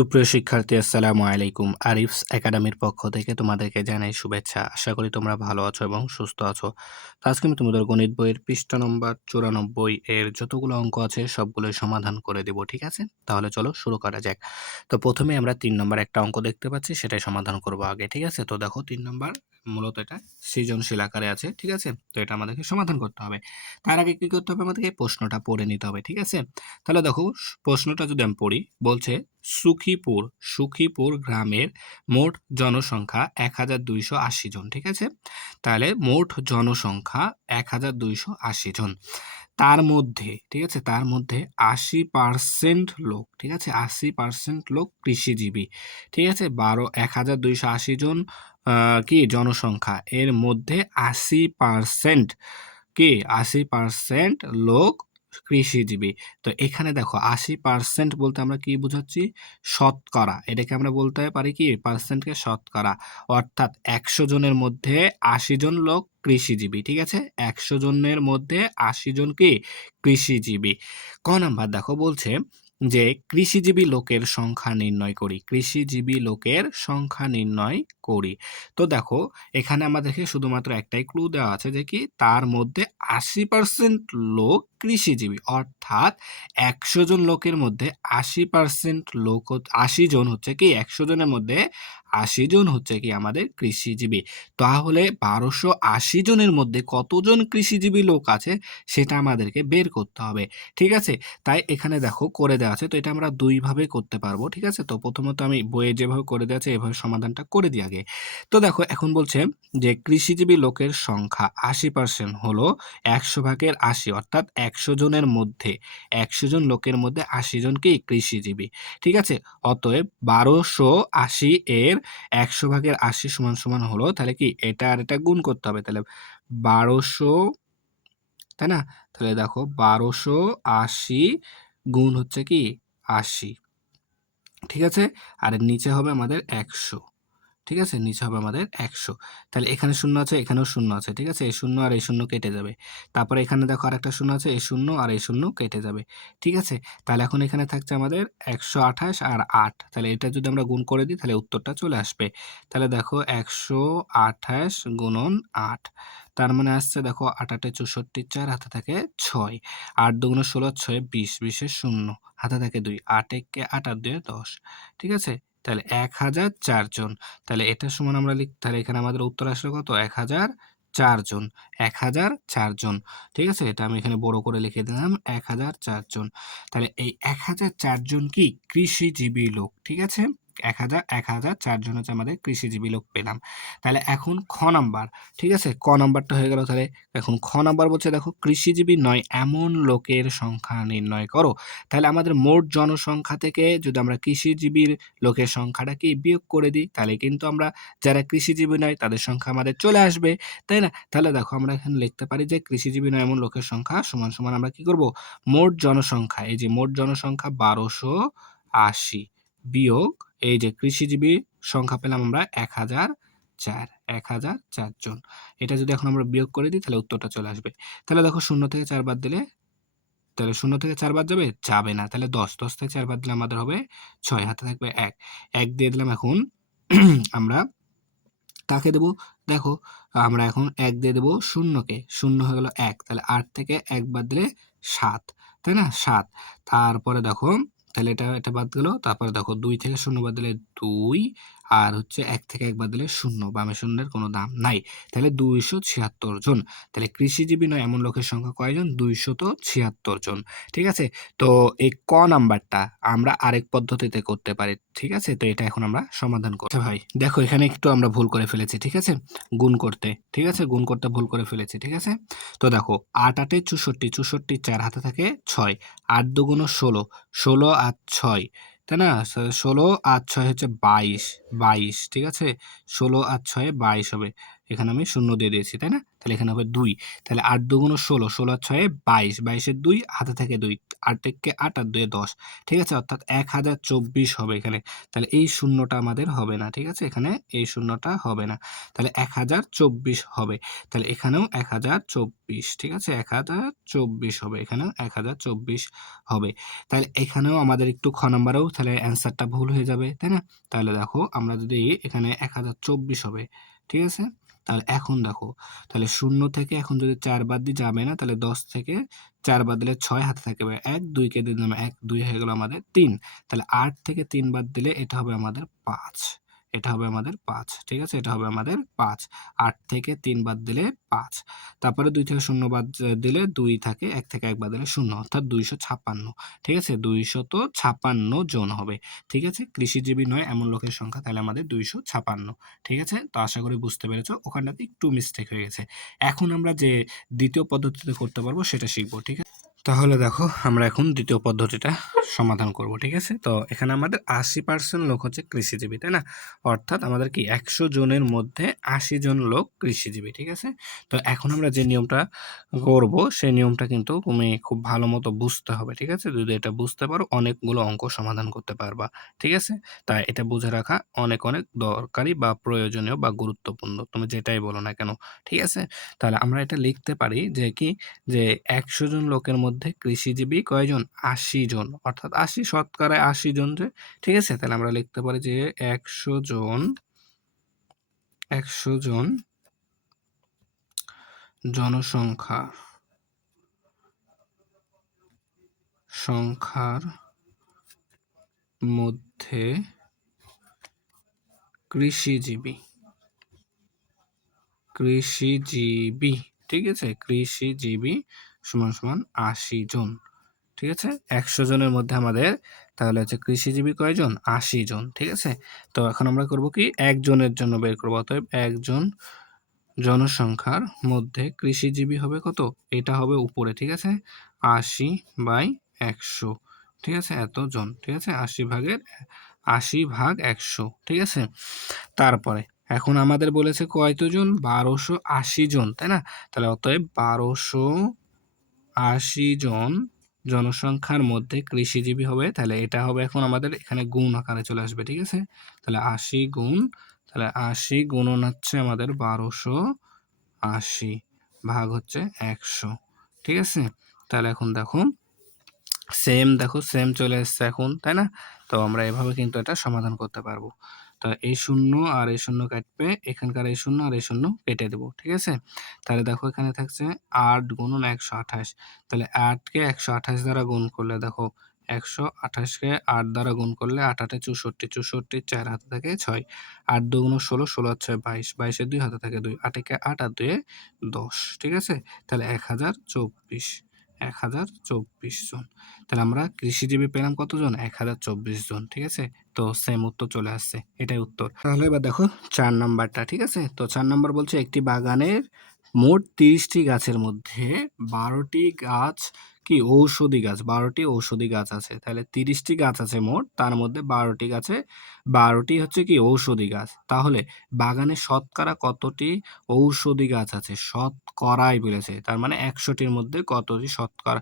সুপ্রিয় শিক্ষার্থী আসসালামু আলাইকুম। আরিফস একাডেমির পক্ষ থেকে তোমাদেরকে জানাই শুভেচ্ছা। আশা করি তোমরা ভালো আছো এবং সুস্থ আছো। তো আজকে আমি তোমাদের গণিত বইয়ের পৃষ্ঠা নম্বর 94 এর যতগুলো অঙ্ক আছে সবগুলোই সমাধান করে দেব, ঠিক আছে? তাহলে চলো শুরু করা যাক। তো প্রথমে আমরা ৩ নম্বর একটা অঙ্ক দেখতে পাচ্ছি, সেটাই সমাধান করব আগে, ঠিক আছে? তো দেখো ৩ নম্বর মূলত এটা সৃজনশীল আকারে আছে, ঠিক আছে? তো এটা আমাদেরকে সমাধান করতে হবে। তার আগে কি করতে হবে? আমাদেরকে প্রশ্নটা পড়ে নিতে হবে, ঠিক আছে? তাহলে দেখো প্রশ্নটা যদি আমি পড়ি, বলছে সুখীপুর গ্রামের মোট জনসংখ্যা ১,২৮০ জন, ঠিক আছে? তাহলে মোট জনসংখ্যা ১,২৮০ জন। তার মধ্যে, ঠিক আছে, তার মধ্যে ৮০% লোক, ঠিক আছে, ৮০% লোক কৃষিজীবী, ঠিক আছে? ১,২৮০ জন কি জনসংখ্যা, এর মধ্যে ৮০% কি ৮০% লোক কৃষিজীবী। তো এখানে দেখো ৮০% বলতে আমরা কি বুঝাচ্ছি? শতকরা। এটাকে আমরা বলতে পারি কি পার্সেন্টকে শতকরা। অর্থাৎ ১০০ জনের মধ্যে ৮০ জন লোক কৃষিজীবী, ঠিক আছে? ১০০ জনের মধ্যে ৮০ জন কি কৃষিজীবী। ক নাম্বার দেখো বলছে যে কৃষিজীবী লোকের সংখ্যা নির্ণয় করি। কৃষিজীবী লোকের সংখ্যা নির্ণয় করি। তো দেখো এখানে আমাদেরকে শুধুমাত্র একটাই ক্লু দেওয়া আছে যে কি তার মধ্যে ৮০% লোক কৃষিজীবী, অর্থাৎ ১০০ জন লোকের মধ্যে ৮০% লোক ৮০ জন হচ্ছে কি ১০০ জনের মধ্যে ৮০ জন হচ্ছে কি আমাদের কৃষিজীবী। তাহলে ১২৮০ জনের মধ্যে কতজন কৃষিজীবী লোক আছে সেটা আমাদেরকে বের করতে হবে, ঠিক আছে? তাই এখানে দেখো করে দেওয়া আছে, তো এটা আমরা দুইভাবে করতে পারবো, ঠিক আছে? তো প্রথমত আমি বইয়ে যেভাবে করে দেওয়া আছে এভাবে সমাধানটা করে দিই আগে। তো দেখো এখন বলছে যে কৃষিজীবী লোকের সংখ্যা ৮০% হলো ১০০ ভাগের ৮০, অর্থাৎ ১০০ জনের মধ্যে ১০০ জন লোকের মধ্যে ৮০ জন কি কৃষিজীবী, ঠিক আছে? অতএব ১২৮০ এর ১০০ ভাগের ৮০ সমান সমান হলো, তাহলে কি এটা আর এটা গুণ করতে হবে, তাহলে ১২০০, তাই না? তাহলে দেখো ১২৮০ গুণ হচ্ছে কি ৮০, ঠিক আছে? আর এর নিচে হবে আমাদের ১০০, ঠিক আছে? নিচে হবে আমাদের ১০০। তাহলে এখানে শূন্য আছে, এখানেও শূন্য আছে, ঠিক আছে? এই শূন্য আর এই শূন্য কেটে যাবে। তারপরে এখানে দেখো আরেকটা শূন্য আছে, এই শূন্য আর এই শূন্য কেটে যাবে, ঠিক আছে? তাহলে এখন এখানে থাকছে আমাদের ১২৮ আর ৮। তাহলে এটা যদি আমরা গুণ করে দিই তাহলে উত্তরটা চলে আসবে। তাহলে দেখো ১২৮ গুণন ৮। তার মানে আসছে দেখো ৮ ৮ ৬৪, ৪ হাতে থাকে ৬। ৮ দুগুণে ১৬, ৬ ২০, ২০ এর ০ হাতে থাকে ২। ৮ একে ৮ আর ২ ১০, ঠিক আছে? তাহলে ১০০৪ জন। তাহলে এটা সমান আমরা তাহলে এখানে আমাদের উত্তর আসলো কত? ১০০৪ জন। ১০০৪ জন। ঠিক আছে? এটা আমি এখানে বড় করে লিখে দিলাম ১০০৪ জন। তাহলে এই ১০০৪ জন কি কৃষিজীবী লোক। ঠিক আছে? ১০০৪ জন হচ্ছে আমাদের কৃষিজীবী লোক পেলাম। তাহলে এখন খ নাম্বার। ঠিক আছে? ক নাম্বারটা হয়ে গেল। তাহলে এখন খ নাম্বার বলছে দেখো কৃষিজীবী নয় এমন লোকের সংখ্যা নির্ণয় করো। তাহলে আমাদের মোট জনসংখ্যা থেকে যদি আমরা কৃষিজীবীর লোকের সংখ্যাটা কি বিয়োগ করে দিই, তাহলে কিন্তু আমরা যারা কৃষিজীবী নয় তাদের সংখ্যা আমাদের চলে আসবে, তাই না? তাহলে দেখো আমরা এখানে লিখতে পারি যে কৃষিজীবী নয় এমন লোকের সংখ্যা সমান সমান আমরা কি করব? মোট জনসংখ্যা, এই যে মোট জনসংখ্যা ১২৮০ বিয়োগ এই যে কৃষিজীবী সংখ্যা পেলাম আমরা ১০০৪ জন। এটা যদি এখন আমরা বিয়োগ করে দিই তাহলে উত্তরটা চলে আসবে। তাহলে দেখো ০ থেকে ৪ বাদ দিলে, তাহলে ০ থেকে ৪ বাদ যাবে? যাবে না। তাহলে ১০, ১০ থেকে ৪ বাদ দিলে আমাদের হবে ৬, হাতে থাকবে ১। ১ দিয়ে দিলাম এখন আমরা কাকে দেব? দেখো আমরা এখন ১ দিয়ে দেব শূন্যকে। ০ হয়ে গেল ১। তাহলে ৮ থেকে ১ বাদ দিলে ৭, তাই না? ৭। তারপরে দেখো তাহলে এটা বাদ গেল। তারপরে দেখো ২ থেকে ০ বাদ দিলে ২ আর হচ্ছে ১ থেকে ১ বাদ দিলে ০। বামে শূন্যের কোনো দাম নাই। তাহলে ২৭৬ জন। তাহলে কৃষিজীবী নয় এমন লোকের সংখ্যা কয়জন? ২৭৬ জন। ঠিক আছে? তো এই ক নাম্বারটা আমরা আরেক পদ্ধতিতে করতে পারি। ঠিক আছে? তো এটা এখন আমরা সমাধান করব। আচ্ছা ভাই, দেখো এখানে একটু আমরা ভুল করে ফেলেছি। ঠিক আছে? গুণ করতে। ঠিক আছে? গুণ করতে ভুল করে ফেলেছি। ঠিক আছে? তো দেখো ৮ ৮ এ ৬৪, ৬৪ ৪ হাতে থাকে ৬। ৮ দুগুণ ১৬, ১৬ আর ৬, তাই না? ১৬ আর ৬ হচ্ছে ২২, ২২, ঠিক আছে? ১৬ আর ৬ ২২ হবে। এখানে আমি ০ দিয়ে দিয়েছি, তাই না? তাহলে এখানে হবে ২। তাহলে ৮ দুগুণ ১৬, ১৬ আর ৬ ২২, ২২ এর ২ হাতে থাকে ২, ৮ একে ৮ আর ২ এ ১০, ঠিক আছে? অর্থাৎ ১০২৪ হবে এখানে। তাহলে এই শূন্যটা আমাদের হবে না, ঠিক আছে? এখানে এই শূন্যটা হবে না। তাহলে ১০২৪ হবে। তাহলে এখানেও ১০২৪, ঠিক আছে? ১০২৪ হবে, এখানেও ১০২৪ হবে। তাহলে এখানেও আমাদের একটু খ নাম্বারেও তাহলে অ্যান্সারটা ভুল হয়ে যাবে, তাই না? তাহলে দেখো আমরা যদি এখানে ১০২৪ হবে, ঠিক আছে? তাহলে এখন দেখো, তাহলে ০ থেকে এখন যদি ৪ বাদ দিই যাবে না, তাহলে ১০ থেকে ৪ বাদ দিলে ৬ হাতে থাকবে ১, ২ কে দিলাম ১, ২ হয়ে গেল আমাদের ৩। তাহলে ৮ থেকে ৩ বাদ দিলে এটা হবে আমাদের ৫। এটা হবে আমাদের ৫, ঠিক আছে? এটা হবে আমাদের ৫। ৮ থেকে ৩ বাদ দিলে ৫। তারপরে ২ থেকে ০ বাদ দিলে ২ থাকে, ১ থেকে ১ বাদ দিলে ০, অর্থাৎ ২৫৬, ঠিক আছে? ২৫৬ জন হবে, ঠিক আছে? কৃষিজীবী নয় এমন লোকের সংখ্যা তাহলে আমাদের ২৫৬, ঠিক আছে? তো আশা করি বুঝতে পেরেছো। ওখানটাতে একটু মিস্টেক হয়ে গেছে। এখন আমরা যে দ্বিতীয় পদ্ধতিতে করতে পারবো সেটা শিখবো, ঠিক আছে? তাহলে দেখো আমরা এখন দ্বিতীয় পদ্ধতিটা সমাধান করব, ঠিক আছে? তো এখানে আমাদের ৮০% লোক হচ্ছে কৃষিজীবী, তাই না? অর্থাৎ আমাদের কি ১০০ জনের মধ্যে ৮০ জন লোক কৃষিজীবী, ঠিক আছে? তো এখন আমরা যে নিয়মটা করব সেই নিয়মটা কিন্তু তুমি খুব ভালো মতো বুঝতে হবে, ঠিক আছে? যদি এটা বুঝতে পারো অনেকগুলো অঙ্ক সমাধান করতে পারবা, ঠিক আছে? তাই এটা বুঝে রাখা অনেক অনেক দরকারি বা প্রয়োজনীয় বা গুরুত্বপূর্ণ। তুমি যেটাই বলো না কেন, ঠিক আছে? তাহলে আমরা এটা লিখতে পারি যে কি, যে ১০০ জন লোকের মধ্যে কৃষিজীবী কয়জন? ৮০ জন। অর্থাৎ ৮০ শতকরায় ৮০ জন যে, ঠিক আছে? তাহলে আমরা লিখতে পারি যে ১০০ জন, ১০০ জন সংখ্যার মধ্যে কৃষিজীবী, ঠিক আছে? কৃষিজীবী সমান সমান ৮০ জন। ঠিক আছে? ১০০ জনের মধ্যে আমাদের তাহলে হচ্ছে কৃষিজীবী কয়জন? ৮০ জন। ঠিক আছে? তো এখন আমরা করব কি? ১ জনের জন্য বের করব। অতএব ১ জন জনসংখ্যার মধ্যে কৃষিজীবী হবে কত? এটা হবে উপরে। ঠিক আছে? ৮০/১০০। ঠিক আছে? এতজন। ঠিক আছে? ৮০ ভাগ ১০০। ঠিক আছে? তারপরে এখন আমাদের বলেছে কয়তজন? ১২৮০ জন। তাই না? তাহলে অতএব ১২৮০ জন জনসংখ্যার মধ্যে কৃষিজীবী হবে। তাহলে এটা হবে এখন আমাদের এখানে গুণ আকারে চলে আসবে। ঠিক আছে? তাহলে ৮০ গুণ, তাহলে ৮০ গুণন হচ্ছে আমাদের ১২৮০ ভাগ হচ্ছে ১০০। ঠিক আছে? তাহলে এখন দেখো সেম চলে এসছে এখন, তাই না? তো আমরা এভাবে কিন্তু এটা সমাধান করতে পারবো। তো এই ০ আর এই ০ কাটবে, এখানকার এই ০ আর এই ০ কেটে দেব। ঠিক আছে? তাহলে দেখো এখানে থাকছে ৮ গুণন ১২৮। তাহলে ৮ কে ১২৮ দ্বারা গুণ করলে দেখো ১২৮ কে ৮ দ্বারা গুণ করলে ৮ ৮ এ ৬৪, ৬৪ ৪ হাতে থাকে ৬। ৮ ২ = ১৬, ১৬ আর ৬ ২২, ২২ এর ২ হাতে থাকে ২। ৮ একে ৮ আর ২ এ ১০। ঠিক আছে? তাহলে ১০২৪, ১০২৪ জন। তাহলে আমরা কৃষিজীবী পেলাম কতজন? ১০২৪ জন। ঠিক আছে? তো সেম উত্তর চলে আসছে। এটাই উত্তর। তাহলে এবার দেখো ৪ নাম্বারটা। ঠিক আছে? তো ৪ নাম্বার বলছে একটি বাগানের মোট ৩০ টি গাছের মধ্যে ১২ টি গাছ কি ঔষধি গাছ, ১২ টি ঔষধি গাছ আছে। তাহলে ৩০ টি গাছ আছে মোট, তার মধ্যে ১২ টি গাছে ১২ টি হচ্ছে কি ঔষধি গাছ। তাহলে বাগানে শতকরা কতটি ঔষধি গাছ আছে? শতকরাই বলেছে। তার মানে ১০০ টির মধ্যে কতটি শতকরা,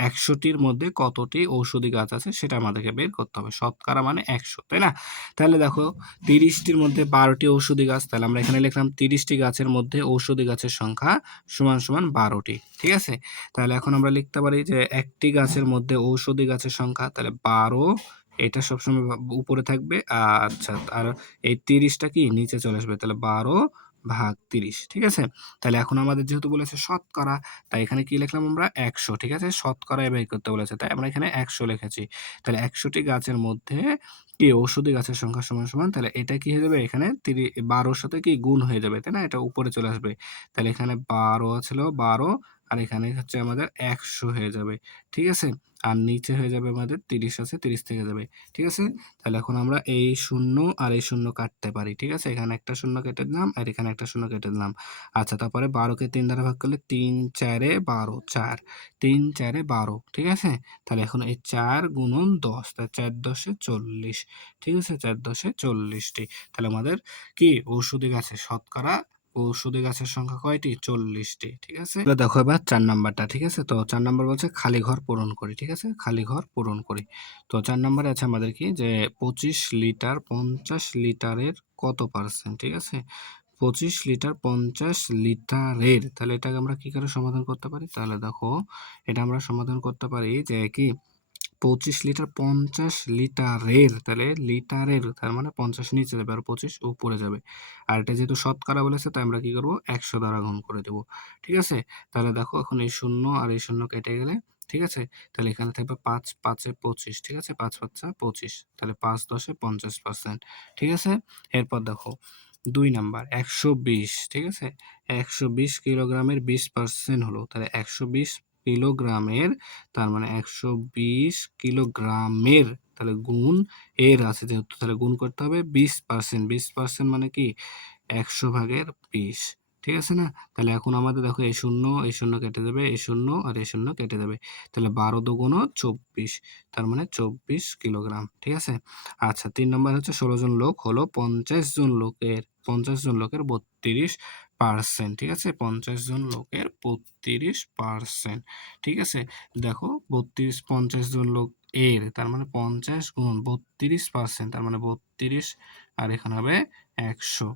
১০০ টির মধ্যে কতটি ঔষধি গাছ আছে সেটা আমাদেরকে বের করতে হবে। শতকরা মানে ১০০, তাই না? তাহলে দেখো ৩০ টির মধ্যে ১২ টি ঔষধি গাছ, তাহলে আমরা এখানে লিখলাম ৩০ টি গাছের মধ্যে ঔষধি গাছের সংখ্যা সমান সমান ১২ টি। ঠিক আছে? তাহলে এখন আমরা লিখতে পারি যে একটি গাছের মধ্যে ঔষধি গাছের সংখ্যা, তাহলে ১২, এটা সবসময় উপরে থাকবে। আচ্ছা, আর এই ৩০ টা কি নিচে চলে আসবে। তাহলে ১২ ভাগ ৩০। ঠিক আছে? তাহলে এখন আমাদের যেহেতু বলেছে শতকরা, তাই এখানে কি লিখলাম আমরা? ১০০। ঠিক আছে? শতকরায় বের করতে বলেছে, তাই আমরা এখানে ১০০ লিখেছি। তাহলে ১০০ টি গাছের মধ্যে কি ঔষধি গাছের সংখ্যা সমান সমান, তাহলে এটা কি হয়ে যাবে? এখানে ১২ র সাথে কি গুণ হয়ে যাবে, তাই না? এটা উপরে চলে আসবে। তাহলে এখানে ১২ ছিল ১২, আর এখানে হচ্ছে আমাদের ১০০ হয়ে যাবে। ঠিক আছে? আর নিচে হয়ে যাবে আমাদের ৩০ আছে, ৩০ থেকে যাবে। ঠিক আছে? তাহলে এখন আমরা এই ০ আর এই ০ কাটতে পারি। ঠিক আছে? এখানে একটা ০ কেটে দিলাম, আর এখানে একটা ০ কেটে দিলাম। আচ্ছা, তারপরে ১২ কে ৩ দ্বারা ভাগ করলে ৩ ৪ এ ১২, ৪। ৩ ৪ এ ১২। ঠিক আছে? তাহলে এখন এই ৪ গুণন ১০, তাহলে ৪ ১০ এ ৪০। ঠিক আছে? ৪ ১০ এ ৪০ টি। তাহলে আমাদের কি ঔষধি গাছের শতকরা ঔষধি গাছের সংখ্যা কয়টি? ৪০টি। ঠিক আছে? এবার দেখো এবার ৪ নাম্বারটা। ঠিক আছে? তো ৪ নাম্বার বলছে খালি ঘর পূরণ করি। ঠিক আছে? খালি ঘর পূরণ করি। তো ৪ নাম্বারে আছে আমাদের কি যে ২৫ লিটার ৫০ লিটারের কত পার্সেন্ট? ঠিক আছে? ২৫ লিটার ৫০ লিটারের, তাহলে এটাকে আমরা কি করে সমাধান করতে পারি? তাহলে দেখো এটা আমরা সমাধান করতে পারি যে কি ২৫ লিটার ৫০ লিটারের, তাহলে লিটারের তার মানে ৫০ নিচে যাবে আর ২৫ উপরে যাবে। আর এটা যেহেতু শতকরা বলেছে তাই আমরা কি করব ১০০ দ্বারা গুণ করে দেব। ঠিক আছে? তাহলে দেখো এখন এই ০ আর এই ০ কেটে গেলে, ঠিক আছে? তাহলে এখানে থাকবে ৫, ৫ এ ২৫, ঠিক আছে? ৫ ৫ যা ২৫, তাহলে ৫ ১০ এ ৫০%, ঠিক আছে? এরপর দেখো ২ নাম্বার ১২০, ঠিক আছে? ১২০ কিলোগ্রামের ২০% হলো। তাহলে ১২০ কিলোগ্রামের, তার মানে ১২০ কিলোগ্রামের, তাহলে গুণ এর আছে যেহেতু তাহলে গুণ করতে হবে 20%, 20% মানে কি ১০০ ভাগের ২০, ঠিক আছে না? তাহলে এখন আমাদের দেখো এই ০ কেটে যাবে, এই ০ আর এই ০ কেটে যাবে। তাহলে ১২ দুগুণ ২৪, তার মানে ২৪ কিলোগ্রাম, ঠিক আছে? আচ্ছা ৩ নম্বর হচ্ছে ১৬ জন লোক হলো ৫০ জন লোকের ৩২%, ঠিক আছে? ৫০ জন লোকের ৩২%, ঠিক আছে? দেখো ৫০ জন লোক এর, তার মানে ৫০ গুণন ৩২%, তার মানে ৩২, আর এখানে হবে ১০০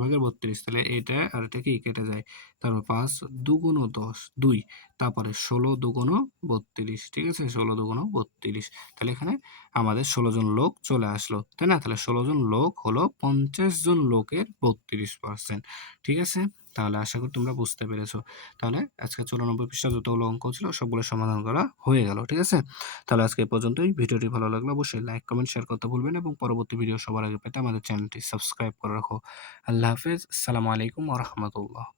ভাগের ৩২, তাহলে এটা আর এটা কি কেটে যায়। তারপর ৫ দুগুণ ১০, ২, তারপরে ১৬ দুগুণ ৩২, ঠিক আছে? ১৬ দুগুণ ৩২, তাহলে এখানে আমাদের ১৬ জন লোক চলে আসলো, তাই না? তাহলে ১৬ জন লোক হলো ৫০ জন লোকের ৩২%, ঠিক আছে? তাহলে আশা করি তোমরা বুঝতে পেরেছো। তাহলে আজকে ৯৪ পৃষ্ঠা যতগুলো অঙ্ক ছিল সবগুলো সমাধান করা হয়ে গেল, ঠিক আছে? তাহলে আজকে এই পর্যন্তই। ভিডিওটি ভালো লাগলে অবশ্যই লাইক, কমেন্ট, শেয়ার করতে ভুলবেন এবং পরবর্তী ভিডিও সবার আগে পেতে আমাদের চ্যানেলটি সাবস্ক্রাইব করে রাখো। আল্লাহ হাফেজ। আসসালামু আলাইকুম ওয়া রাহমাতুল্লাহ।